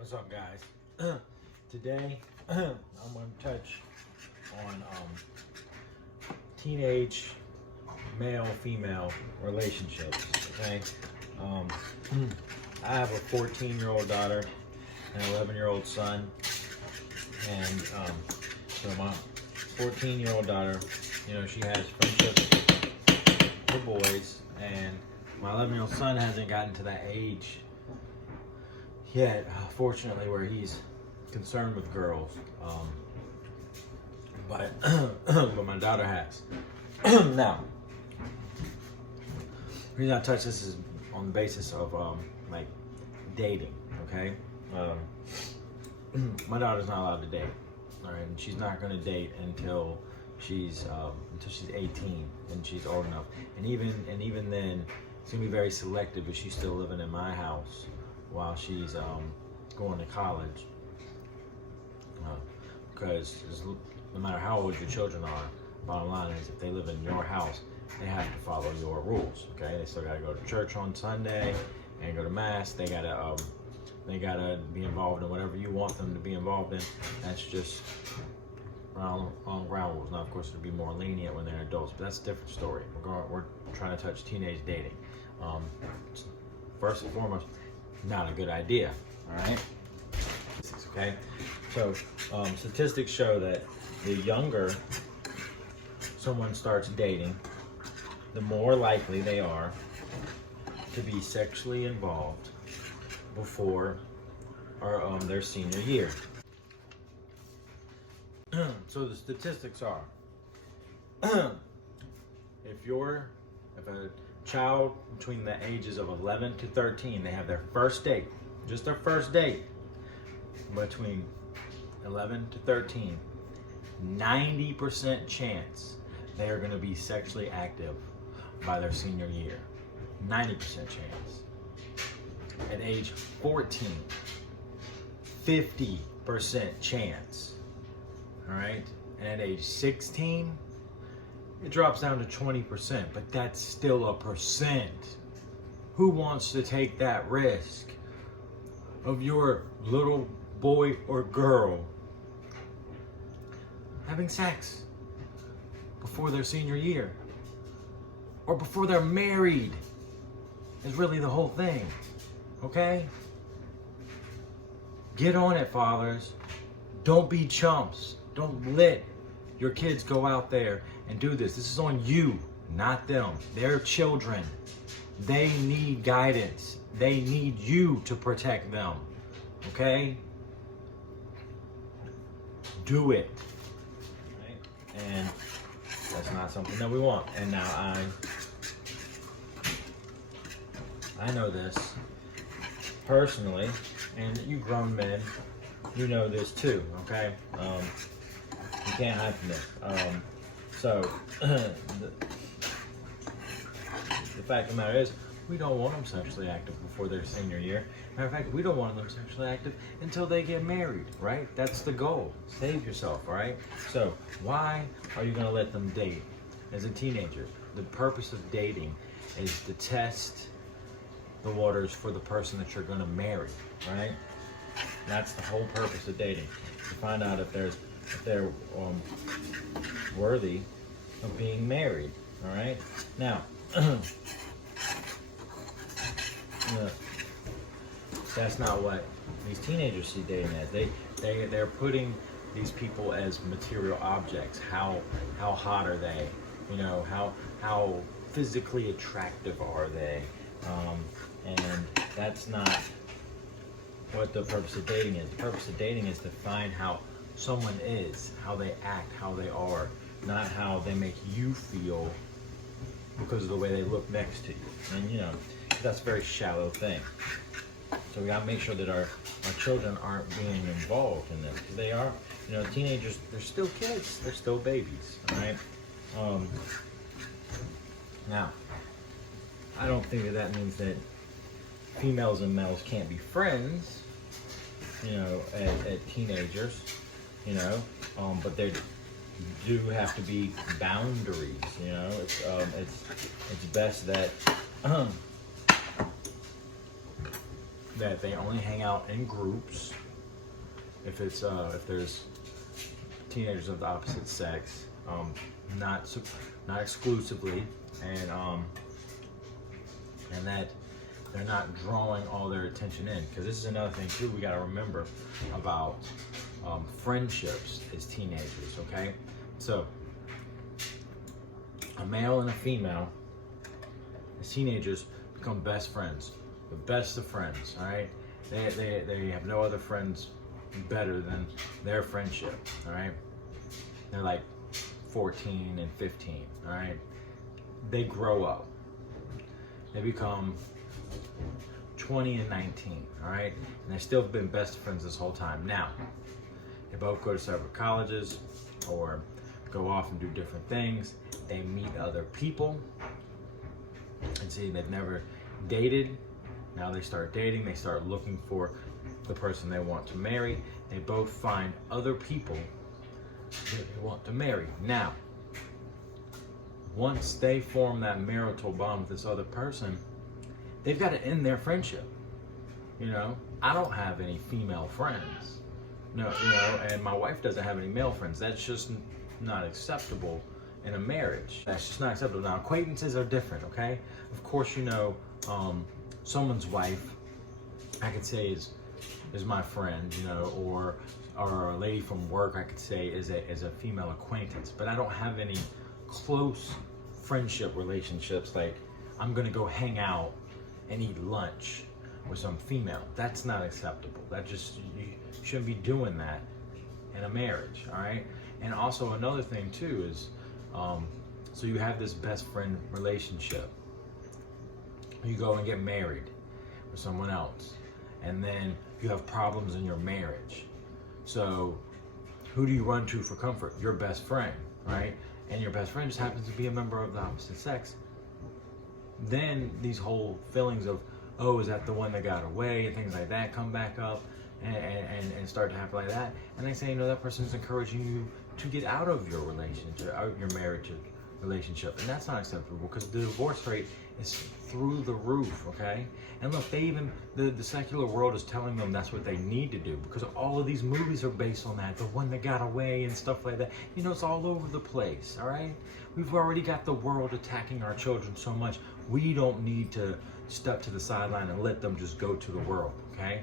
What's up, guys? Today, I'm going to touch on teenage male-female relationships, okay? I have a 14-year-old daughter and an 11-year-old son, and so my 14-year-old daughter, you know, she has friendships with boys, and my 11-year-old son hasn't gotten to that age yet, fortunately, where he's concerned with girls, but but my daughter has. Now, the reason I touch this is on the basis of like dating. Okay, my daughter's not allowed to date. All right, and she's not going to date until she's 18 and she's old enough. And even then, it's gonna be very selective if she's still living in my house while she's going to college, because no matter how old your children are, bottom line is if they live in your house, they have to follow your rules. Okay, they still got to go to church on Sunday and go to mass. They gotta be involved in whatever you want them to be involved in. That's just on ground rules. Now, of course, it'll be more lenient when they're adults, but that's a different story. We're trying to touch teenage dating. First and foremost, not a good idea. All right. Okay. So statistics show that the younger someone starts dating, the more likely they are to be sexually involved before or their senior year. So the statistics are, if a child between the ages of 11 to 13, they have their first date, just their first date, between 11 to 13, 90% chance they are going to be sexually active by their senior year. 90% chance. At age 14, 50% chance. All right? And at age 16, it drops down to 20%, but that's still a percent. Who wants to take that risk of your little boy or girl having sex before their senior year or before they're married? Is really the whole thing. Okay? Get on it, fathers. Don't be chumps. Don't let your kids go out there and do this. This is on you, not them. They're children. They need guidance. They need you to protect them. Okay? Do it. Right? And that's not something that we want. And now I know this personally, and you grown men, you know this too, okay? You can't hide from this. So, the fact of the matter is, we don't want them sexually active before their senior year. Matter of fact, we don't want them sexually active until they get married, right? That's the goal. Save yourself, right? So, why are you going to let them date as a teenager? The purpose of dating is to test the waters for the person that you're going to marry, right? That's the whole purpose of dating. To find out if they're worthy of being married. All right. Now, that's not what these teenagers see dating as. They're putting these people as material objects. How hot are they? You know, how physically attractive are they? And that's not what the purpose of dating is. The purpose of dating is to find how someone is, how they act, how they are, not how they make you feel because of the way they look next to you. And you know, that's a very shallow thing. So we gotta make sure that our children aren't being involved in this, because they are, you know, teenagers, they're still kids, they're still babies, all right? Now, I don't think that means that females and males can't be friends, you know, at teenagers, you know, but there do have to be boundaries, you know. It's best that that they only hang out in groups. If there's teenagers of the opposite sex, not exclusively, and that they're not drawing all their attention in. Because this is another thing too we got to remember about friendships as teenagers. Okay, so a male and a female as teenagers become best friends, the best of friends. All right, they have no other friends better than their friendship. All right, they're like 14 and 15. All right, they grow up, they become 20 and 19. All right, and they've still been best friends this whole time. Now they both go to separate colleges or go off and do different things. They meet other people and see they've never dated. Now they start dating, they start looking for the person they want to marry. They both find other people that they want to marry. Now, once they form that marital bond with this other person, they've got to end their friendship. You know, I don't have any female friends. No, you know, and my wife doesn't have any male friends. That's just not acceptable in a marriage. That's just not acceptable. Now, acquaintances are different, okay? Of course, you know, someone's wife, I could say is my friend, you know, or a lady from work, I could say is a female acquaintance. But I don't have any close friendship relationships. Like I'm gonna go hang out and eat lunch with some female. That's not acceptable. That just, you shouldn't be doing that in a marriage. All right. And also another thing too is, so you have this best friend relationship. You go and get married with someone else, and then you have problems in your marriage. So who do you run to for comfort? Your best friend, right? And your best friend just happens to be a member of the opposite sex. Then these whole feelings of, oh, is that the one that got away, and things like that come back up and start to happen like that. And they say, you know, that person's encouraging you to get out of your relationship, out of your marriage relationship. And that's not acceptable because the divorce rate is through the roof, okay? And look, they even, the secular world is telling them that's what they need to do because all of these movies are based on that. The one that got away and stuff like that. You know, it's all over the place, all right? We've already got the world attacking our children so much. We don't need to step to the sideline and let them just go to the world, okay?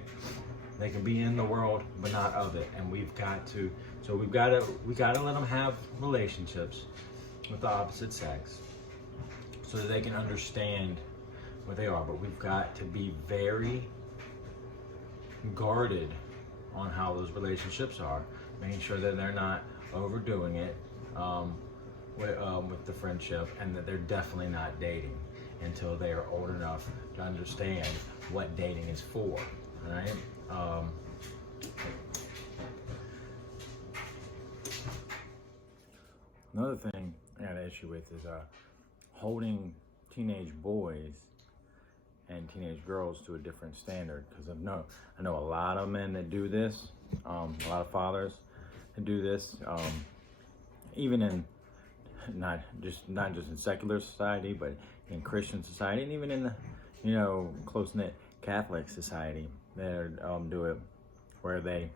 They can be in the world, but not of it. And we've got to, so we got to let them have relationships with the opposite sex so that they can understand what they are. But we've got to be very guarded on how those relationships are, making sure that they're not overdoing it with the friendship, and that they're definitely not dating until they are old enough to understand what dating is for. All right. Another thing I got an issue with is holding teenage boys and teenage girls to a different standard. Because I know a lot of men that do this, a lot of fathers that do this, even in not just in secular society, but in Christian society, and even in the, you know, close-knit Catholic society. They do it where they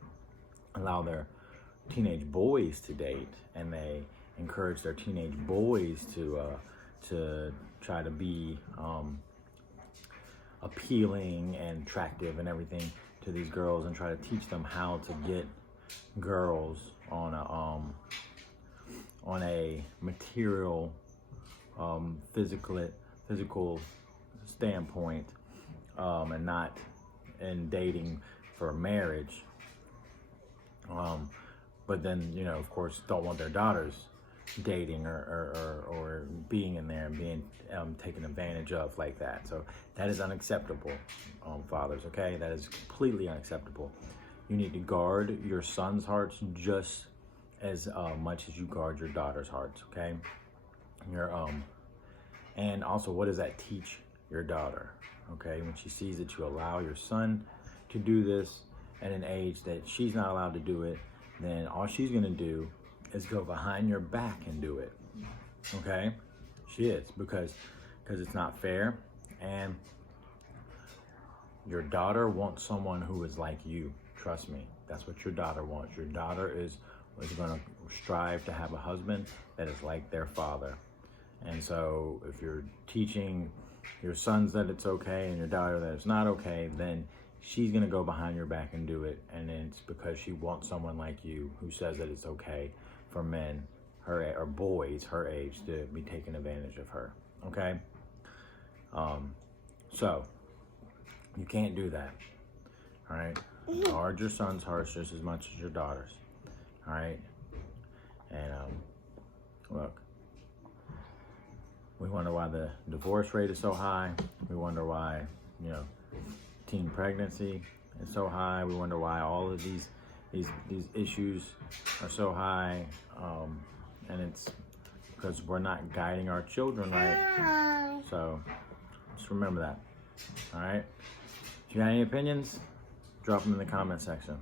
allow their teenage boys to date, and they encourage their teenage boys to try to be appealing and attractive and everything to these girls, and try to teach them how to get girls on a material, physical standpoint, and not in dating for marriage. But then, you know, of course, don't want their daughters dating or being in there and being taken advantage of like that. So that is unacceptable, fathers, okay? That is completely unacceptable. You need to guard your son's hearts just as much as you guard your daughter's hearts, okay? And also, what does that teach your daughter, okay? When she sees that you allow your son to do this at an age that she's not allowed to do it, then all she's gonna do is go behind your back and do it, okay? She is, because it's not fair. And Your daughter wants someone who is like you. Trust me, that's what your daughter wants. Your daughter is going to strive to have a husband that is like their father. And so if you're teaching your sons that it's okay and your daughter that it's not okay, then she's going to go behind your back and do it. And then it's because she wants someone like you who says that it's okay for men or boys her age to be taking advantage of her. Okay? So you can't do that. All right? Guard your son's hearts just as much as your daughter's. All right? And look, we wonder why the divorce rate is so high. We wonder why, teen pregnancy is so high. We wonder why all of these issues are so high. And it's because we're not guiding our children right. So just remember that. All right? If you got any opinions, drop them in the comment section.